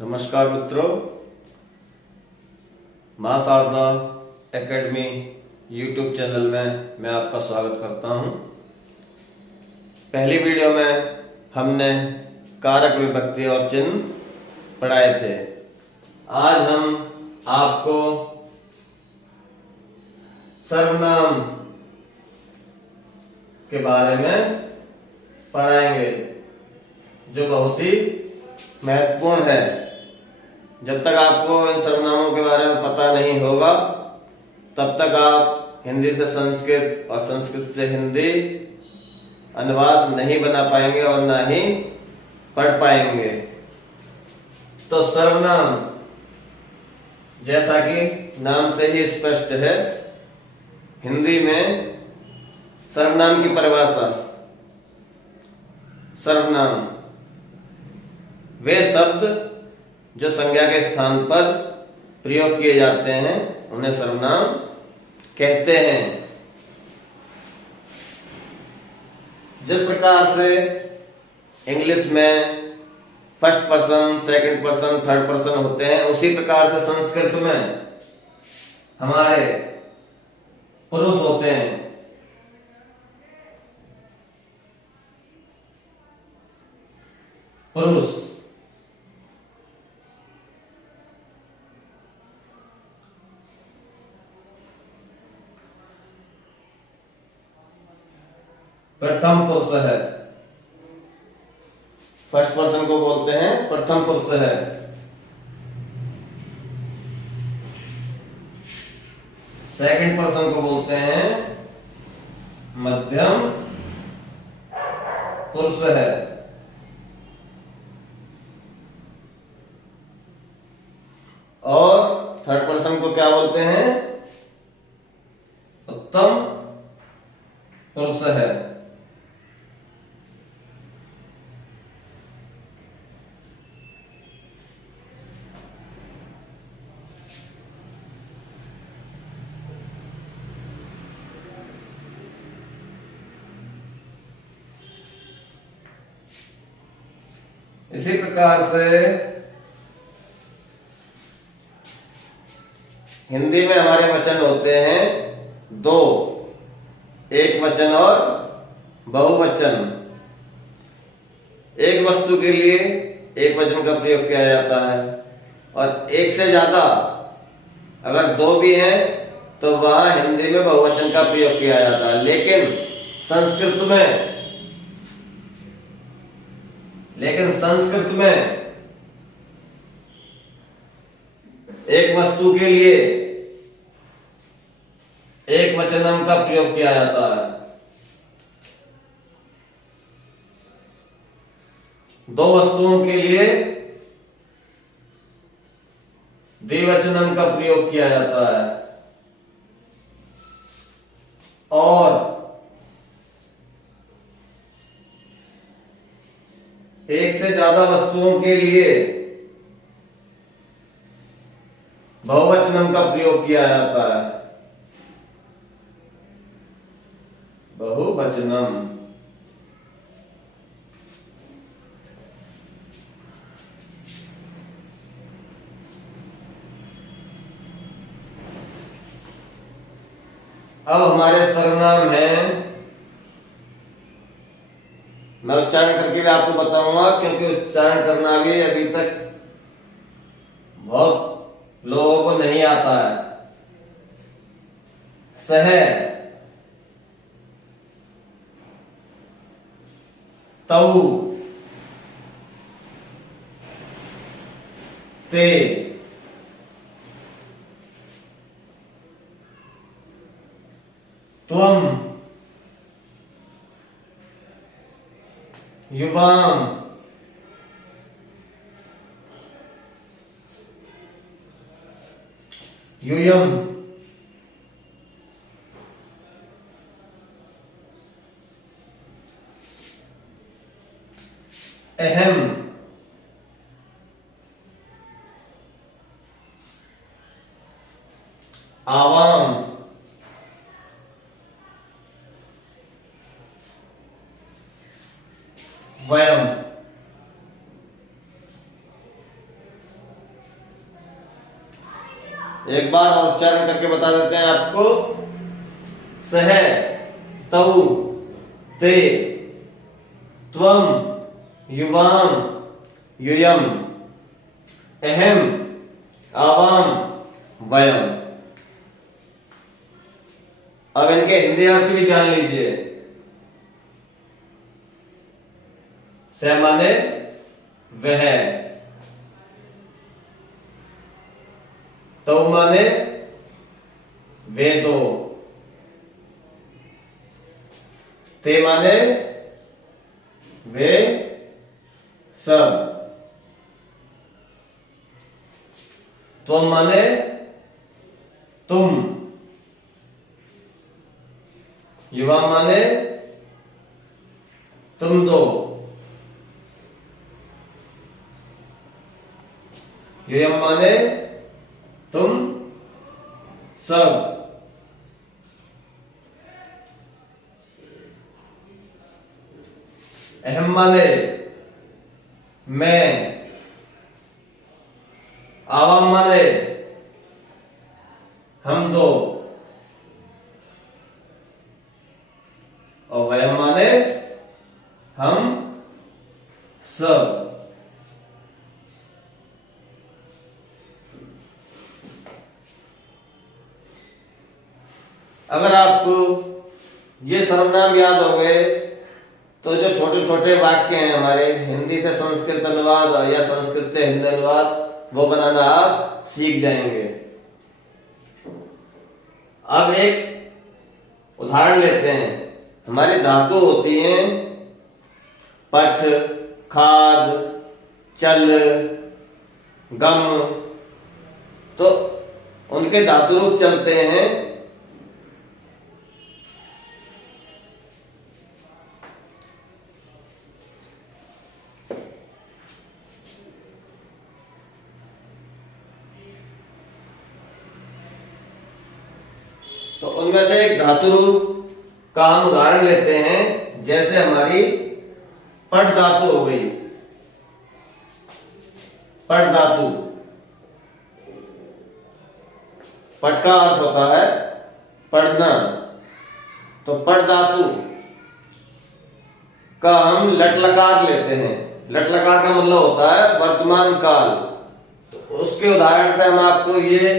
नमस्कार मित्रों, माँ शारदा एकेडमी यूट्यूब चैनल में मैं आपका स्वागत करता हूँ। पहली वीडियो में हमने कारक विभक्ति और चिन्ह पढ़ाए थे। आज हम आपको सर्वनाम के बारे में पढ़ाएंगे, जो बहुत ही महत्वपूर्ण है। जब तक आपको इन सर्वनामों के बारे में पता नहीं होगा, तब तक आप हिंदी से संस्कृत और संस्कृत से हिंदी अनुवाद नहीं बना पाएंगे और ना ही पढ़ पाएंगे। तो सर्वनाम, जैसा कि नाम से ही स्पष्ट है, हिंदी में सर्वनाम की परिभाषा। सर्वनाम वे शब्द जो संज्ञा के स्थान पर प्रयोग किए जाते हैं, उन्हें सर्वनाम कहते हैं। जिस प्रकार से इंग्लिश में first person, second person, third person होते हैं, उसी प्रकार से संस्कृत में हमारे पुरुष होते हैं। पुरुष प्रथम पुरुष है। फर्स्ट पर्सन को बोलते हैं प्रथम पुरुष है। सेकंड पर्सन को बोलते हैं मध्यम पुरुष है। और थर्ड पर्सन को क्या बोलते हैं? उत्तम पुरुष है। इसी प्रकार से हिंदी में हमारे वचन होते हैं दो, एक वचन और बहुवचन। एक वस्तु के लिए एक वचन का प्रयोग किया जाता है, और एक से ज्यादा अगर दो भी हैं तो वहां हिंदी में बहुवचन का प्रयोग किया जाता है। लेकिन संस्कृत में एक वस्तु के लिए एक वचनम का प्रयोग किया जाता है, दो वस्तुओं के लिए द्विवचनम का प्रयोग किया जाता है, और एक से ज्यादा वस्तुओं के लिए बहुवचनम का प्रयोग किया जाता है, बहुवचनम। अब हमारे सर्वनाम हैं, मैं उच्चारण करके भी आपको बताऊंगा, क्योंकि उच्चारण करना भी अभी तक बहुत लोगों को नहीं आता है। सह, तऊ, ते, त्वम, युवाम, यूयम, अहम, आवाम, वयम। एक बार और उच्चारण करके बता देते हैं आपको। सह, तौ, ते, त्वम, युवाम, यूयम, अहम, आवाम, वयम। अब इनके हिंदी अर्थ भी जान लीजिए। स माने वह, तो माने वे दो, ते माने वे सब, त्वम माने तुम, युवा माने तुम दो, यूयम माने तुम सब, अहम माने मैं, आवाम माने हम दो, और वयम माने हम सब। अगर आपको ये सर्वनाम याद हो गए तो जो छोटे छोटे वाक्य हैं हमारे हिंदी से संस्कृत अनुवाद या संस्कृत से हिंदी अनुवाद वो बनाना आप सीख जाएंगे। अब एक उदाहरण लेते हैं। हमारी धातु होती हैं पठ, खाद, चल, गम, तो उनके धातु रूप चलते हैं तो उनमें से एक धातु रूप का हम उदाहरण लेते हैं। जैसे हमारी पठ धातु हो गई, पठ धातु, पठ का अर्थ होता है पढ़ना, तो पठ धातु का हम लट लकार लेते हैं। लट लकार का मतलब होता है वर्तमान काल। तो उसके उदाहरण से हम आपको ये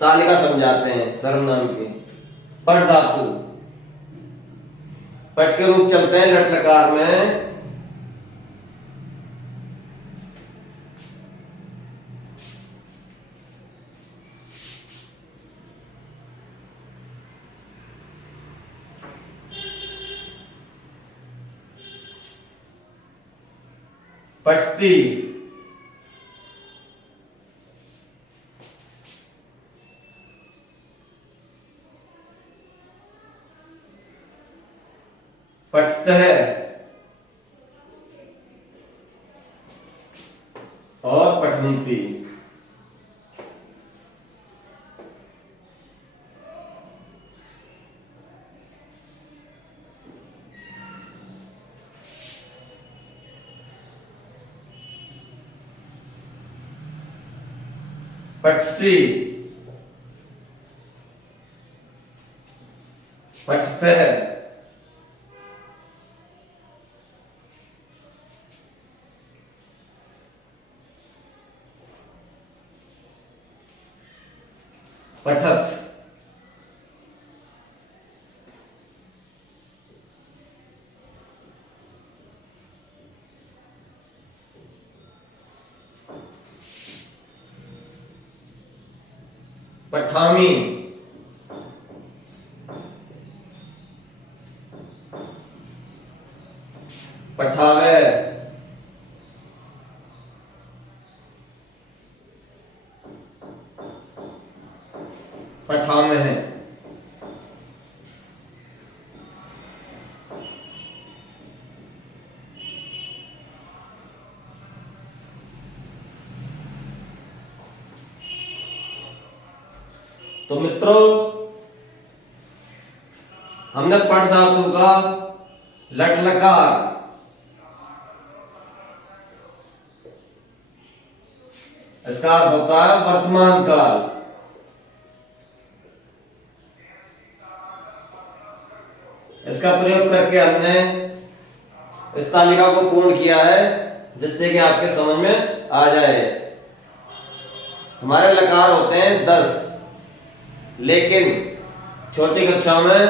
तालिका समझाते हैं सर्वनाम की। पठ धातु पठ के रूप चलते हैं लट लकार में। पठती, पठतः और पठन्ति। पठसी, पठतः, पठत, पठामी, पठावे, पठामह। तो मित्रों हमने पठ धातु का लट लकार इसका अर्थ होता है वर्तमान काल। इसका प्रयोग करके हमने इस तालिका को पूर्ण किया है, जिससे कि आपके समझ में आ जाए। हमारे लकार होते हैं 10, लेकिन छोटी कक्षा में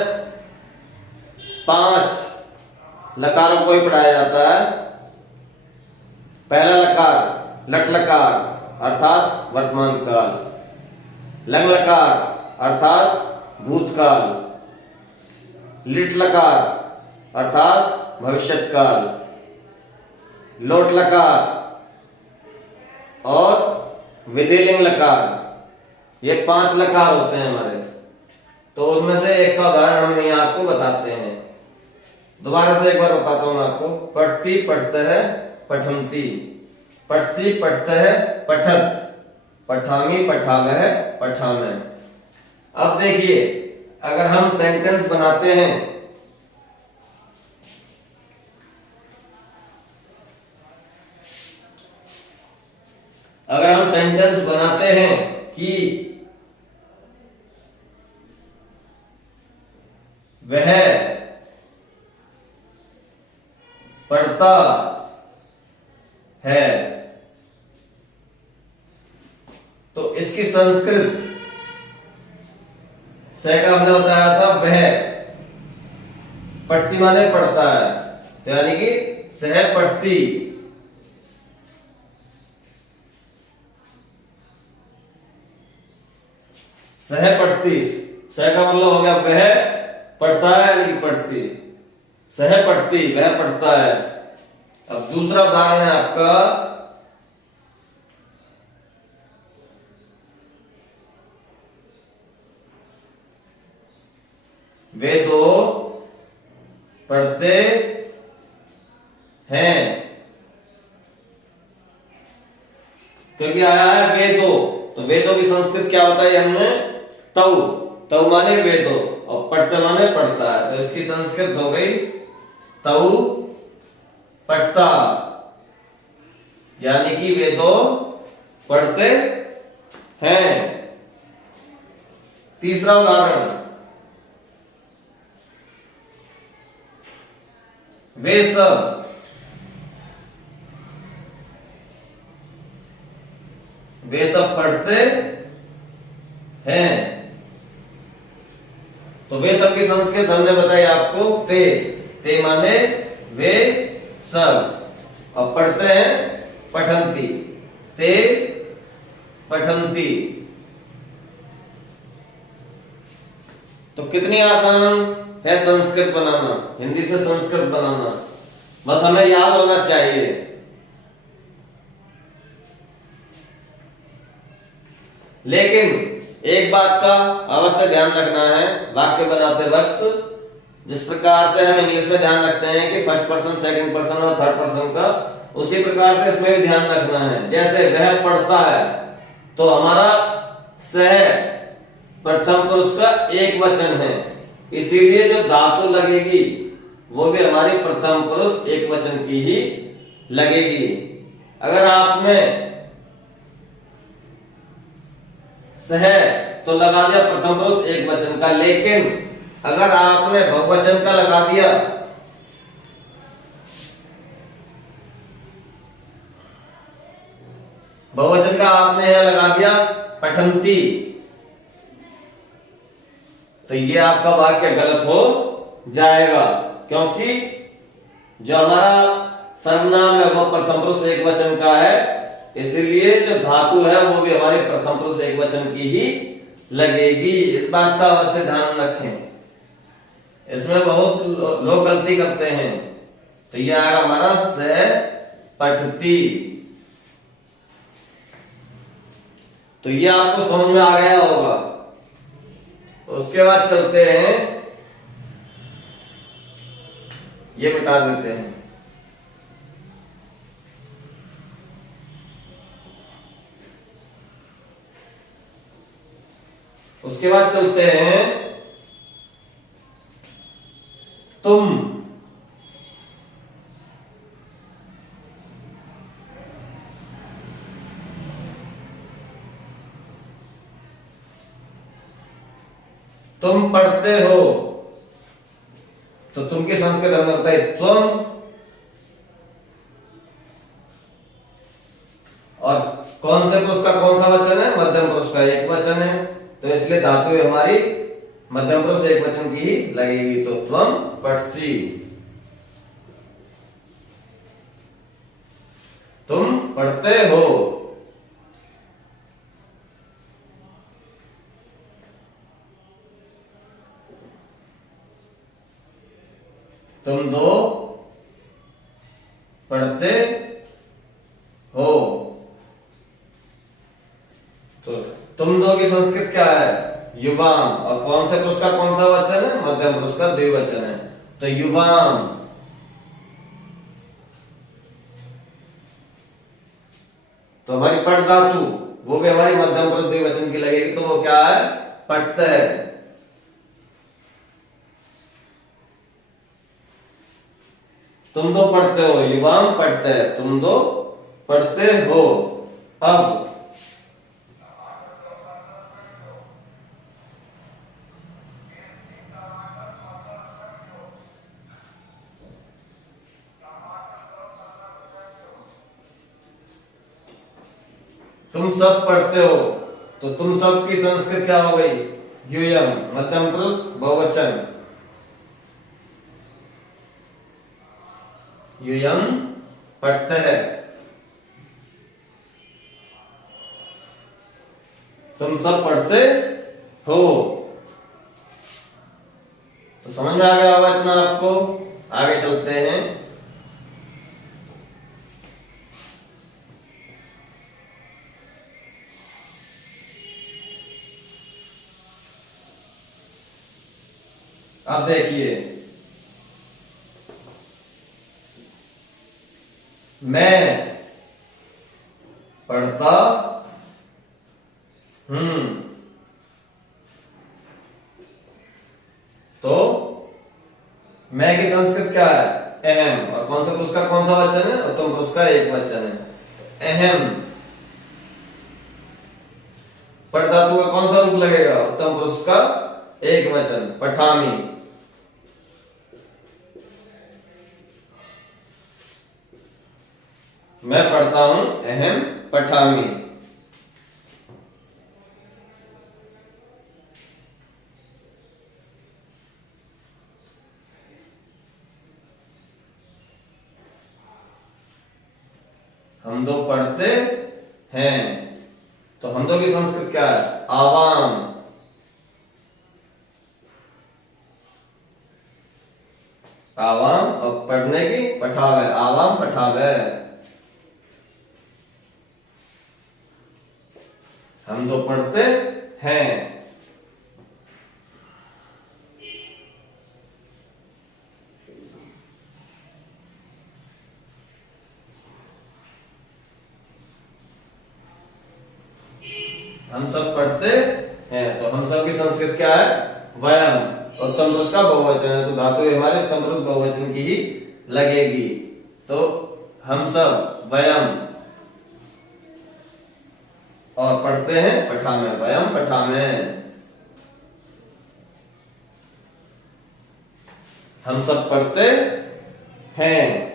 5 लकारों को ही पढ़ाया जाता है। पहला लकार लट लकार अर्थात वर्तमान काल, लंग लकार अर्थात भूतकाल, लिट लकार अर्थात भविष्यत काल, लोट लकार और विधिलिंग लकार। ये 5 लकार होते हैं हमारे। तो उनमें से एक का उदाहरण हम यहाँ आपको बताते हैं। दोबारा से एक बार बताता हूं मैं आपको। पठती पठते है पठंती, पठसी पठते है पठत, पठामी पठावह पठामे। अब देखिए, अगर हम सेंटेंस बनाते हैं, अगर हम सेंटेंस बनाते हैं कि वह पढ़ता है, तो इसकी संस्कृत से का हमने बताया था वह, पढ़ती माने पढ़ता है, तो यानी कि सह पढ़ती। सह पढ़ती, सह का मतलब हो गया वह पढ़ता है यानी कि पढ़ती, सह पढ़ती वह पढ़ता है। अब दूसरा उदाहरण है आपका, वे दो पढ़ते हैं, क्योंकि आया है वे दो, तो वेदों की संस्कृत क्या होता है हमने तव, तव माने वेदो और पढ़ते माने पढ़ता है, तो इसकी संस्कृत हो गई तव पढ़ता, यानी कि वे दो पढ़ते हैं। तीसरा उदाहरण, वे सब पढ़ते हैं, तो वे सब की संस्कृत हमने बताई आपको ते, ते माने वे सब, और पढ़ते हैं पठंती, ते पठंती। तो कितनी आसान है संस्कृत बनाना, हिंदी से संस्कृत बनाना, बस हमें याद होना चाहिए। लेकिन एक बात का अवश्य ध्यान रखना है, वाक्य बनाते वक्त जिस प्रकार से हम इंग्लिश में ध्यान रखते हैं कि फर्स्ट पर्सन, सेकंड पर्सन और थर्ड पर्सन का, उसी प्रकार से इसमें भी ध्यान रखना है। जैसे वह पढ़ता है, तो हमारा सह प्रथम पुरुष का एक वचन है, इसीलिए जो धातु लगेगी वो भी हमारी प्रथम पुरुष एक वचन की ही लगेगी। अगर आपने सह तो लगा दिया प्रथम पुरुष एक वचन का, लेकिन अगर आपने बहुवचन का लगा दिया बहुवचन का आपने यहां लगा दिया पठंती, तो ये आपका वाक्य गलत हो जाएगा, क्योंकि जो हमारा सर्वनाम है वो प्रथम पुरुष एक वचन का है, इसलिए जो धातु है वो भी हमारे प्रथम पुरुष एक वचन की ही लगेगी। इस बात का अवश्य ध्यान रखें, इसमें बहुत लोग गलती करते हैं। तो यह आएगा हमारा से पठती। तो ये आपको समझ में आ गया होगा। उसके बाद चलते हैं, ये बता देते हैं, उसके बाद चलते हैं तुम। तुम पढ़ते हो, तो तुम की संस्कृत हमने बताई त्वम, और कौन से पुरुष का कौन सा वचन है? मध्यम पुरुष का एक वचन है, तो इसलिए धातु हमारी मध्यम पुरुष एक वचन की ही लगेगी, तो त्वम पठसी, तुम पढ़ते हो। तुम दो पढ़ते हो। तो तुम दो की संस्कृत क्या है? युवाम, और कौन से पुरुष का कौन सा वचन है? मध्यम पुरुष का द्विवचन है, तो युवाम। तो हमारी पठ धातु वो भी हमारी मध्यम पुरुष द्विवचन की लगेगी, तो वो क्या है? पढ़ते है। तुम दो पढ़ते हो, युवाम पढ़ते हैं, तुम दो पढ़ते हो। अब तुम सब पढ़ते हो, तो तुम सब की संस्कृत क्या हो गई? यूयम, मध्यम पुरुष बहुवचन, यूयम पढ़ते हैं। तुम सब पढ़ते हो। तो समझ में आ गया होगा इतना आपको। आगे चलते हैं। अब देखिए, मैं पढ़ता हूं, तो मैं की संस्कृत क्या है? अहम, और कौन सा पुरुष का कौन सा वचन है? उत्तम पुरुष का एक वचन है, अहम। पढ़ धातु का कौन सा रूप लगेगा? उत्तम पुरुष का एक वचन, पठामी। मैं पढ़ता हूं, अहम पठामी। हम दो पढ़ते हैं, तो हम दो की संस्कृत क्या है? आवाम। आवाम, और पढ़ने की पठावे, आवाम पठावे। हम दो पढ़ते हैं। हम सब पढ़ते हैं, तो हम सब की संस्कृत क्या है? वयम, उत्तम पुरुष का बहुवचन है, तो धातु हमारे उत्तम पुरुष बहुवचन की ही लगेगी। तो हम सब वयम, और पढ़ते हैं पठामे, वयम पठामे। हम सब पढ़ते हैं।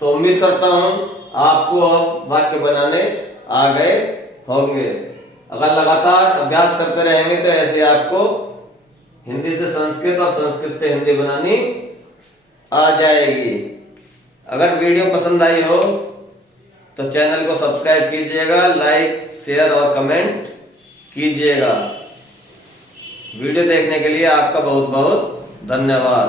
तो उम्मीद करता हूं आपको अब वाक्य बनाने आ गए होंगे। अगर लगातार अभ्यास करते रहेंगे तो ऐसे आपको हिंदी से संस्कृत और संस्कृत से हिंदी बनानी आ जाएगी। अगर वीडियो पसंद आई हो तो चैनल को सब्सक्राइब कीजिएगा, लाइक, शेयर और कमेंट कीजिएगा। वीडियो देखने के लिए आपका बहुत बहुत धन्यवाद।